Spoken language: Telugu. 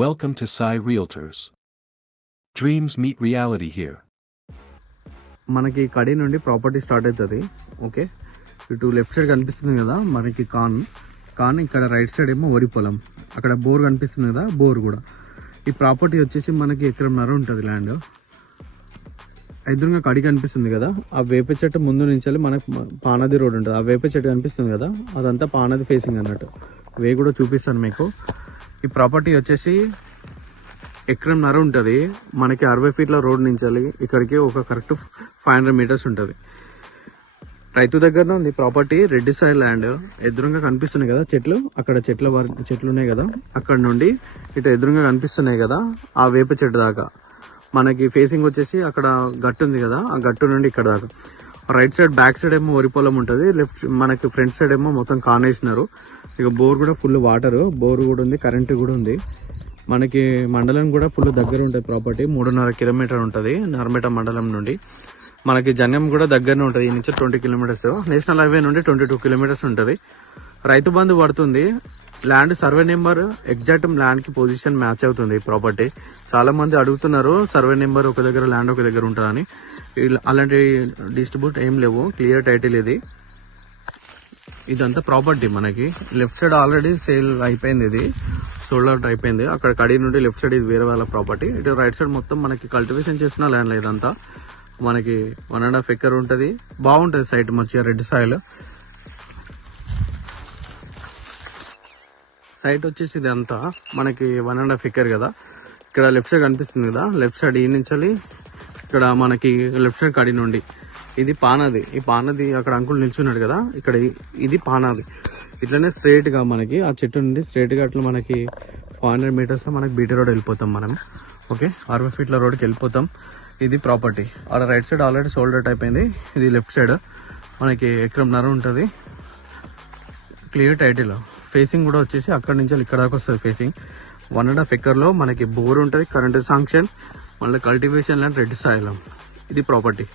Welcome to Sai Realtors. Dreams meet reality here. మనకి కడి నుండి ప్రాపర్టీ స్టార్ట్ అవుతుంది. ఓకే, ఇటు లెఫ్ట్ సైడ్ కనిపిస్తుంది కదా మనకి కాన్ ఇక్కడ రైట్ సైడ్ ఏమో వరి పొలం, అక్కడ బోర్ కనిపిస్తుంది కదా బోర్ కూడా. ఈ ప్రాపర్టీ వచ్చేసి మనకి ఎకరంన్నర ఉంటుంది ల్యాండ్. ఎదురుగా కడి కనిపిస్తుంది కదా, ఆ వేప చెట్టు ముందు నుంచి మనకు పానది రోడ్ ఉంటుంది. ఆ వేప చెట్టు కనిపిస్తుంది కదా, అదంతా పానది ఫేసింగ్ అన్నట్టు. వే కూడా చూపిస్తాను మీకు. ఈ ప్రాపర్టీ వచ్చేసి ఎకరంన్నర ఉంటుంది. మనకి 60 ఫీట్ల రోడ్ నుంచి ఇక్కడికి ఒక కరెక్ట్ 500 మీటర్స్ ఉంటుంది. రైతు దగ్గరనే ఉంది ప్రాపర్టీ. Red soil land. ఎదురుగా కనిపిస్తున్నాయి కదా చెట్లు, అక్కడ చెట్లు ఉన్నాయి కదా, అక్కడ నుండి ఇటు ఎదురుగా కనిపిస్తున్నాయి కదా ఆ వేప చెట్టు దాకా మనకి ఫేసింగ్ వచ్చేసి అక్కడ గట్టు ఉంది కదా, ఆ గట్టు నుండి ఇక్కడ దాకా. రైట్ సైడ్ బ్యాక్ సైడ్ ఏమో వరి పొలం ఉంటుంది. లెఫ్ట్ మనకి ఫ్రంట్ సైడ్ ఏమో మొత్తం కానేసినారు. ఇక బోర్ కూడా ఫుల్ వాటర్, బోర్ కూడా ఉంది, కరెంట్ కూడా ఉంది. మనకి మండలం కూడా ఫుల్ దగ్గర ఉంటుంది ప్రాపర్టీ. 3.5 కిలోమీటర్ ఉంటుంది నర్మేట మండలం నుండి. మనకి జన్యం కూడా దగ్గరనే ఉంటుంది. ఈ నుంచి 20 కిలోమీటర్స్. నేషనల్ హైవే నుండి 22 కిలోమీటర్స్ ఉంటుంది. రైతు బంధు పడుతుంది. Land survey number exact land కి పొజిషన్ మ్యాచ్ అవుతుంది ఈ ప్రాపర్టీ. చాలా మంది అడుగుతున్నారు సర్వే నెంబర్ ఒక దగ్గర ల్యాండ్ ఒక దగ్గర ఉంటుందని. అలాంటి డిస్ట్రిబ్యూట్ ఏం లేవు, క్లియర్ టైటిల్ ఇది. ఇదంతా ప్రాపర్టీ మనకి. లెఫ్ట్ సైడ్ ఆల్రెడీ సేల్ అయిపోయింది, ఇది సోల్డ్ అవుట్ అయిపోయింది. అక్కడ కడి నుండి లెఫ్ట్ సైడ్ ఇది వేరే వాళ్ళ ప్రాపర్టీ. ఇటు రైట్ సైడ్ మొత్తం మనకి కల్టివేషన్ చేసిన ల్యాండ్ ఇదంతా. మనకి 1.5 ఎకర్ ఉంటుంది. బాగుంటుంది సైట్, మంచిగా రెడ్ సాయిల్ సైట్ వచ్చేసి ఇది అంతా మనకి 1.5 ఎకర్ కదా. ఇక్కడ లెఫ్ట్ సైడ్ కనిపిస్తుంది కదా, లెఫ్ట్ సైడ్ ఈ నుంచి ఇక్కడ మనకి లెఫ్ట్ సైడ్ కడి నుండి ఇది పానది. ఈ పానది అక్కడ అంకుల్ నిల్చున్నాడు కదా, ఇక్కడ ఇది పానది. ఇట్లనే స్ట్రైట్ గా మనకి ఆ చెట్టు నుండి స్ట్రైట్ గా అట్లా మనకి 500 మీటర్స్ లో మనకి బీటీ రోడ్ వెళ్ళిపోతాం మనం. ఓకే, 60 ఫీట్ల రోడ్కి వెళ్ళిపోతాం. ఇది ప్రాపర్టీ. అక్కడ right side already sold out అయిపోయింది. ఇది లెఫ్ట్ సైడ్ మనకి ఎకరంన్నర ఉంటుంది. Clear title. ఫేసింగ్ కూడా వచ్చేసి అక్కడ నుంచి ఇక్కడ దాకా వస్తుంది ఫేసింగ్. 1.5 ఎకర్లో మనకి బోర్ ఉంటుంది, కరెంట్ శాంక్షన్, మళ్ళీ కల్టివేషన్ ల్యాండ్, రెడ్ సాయిల్. ఇది ప్రాపర్టీ.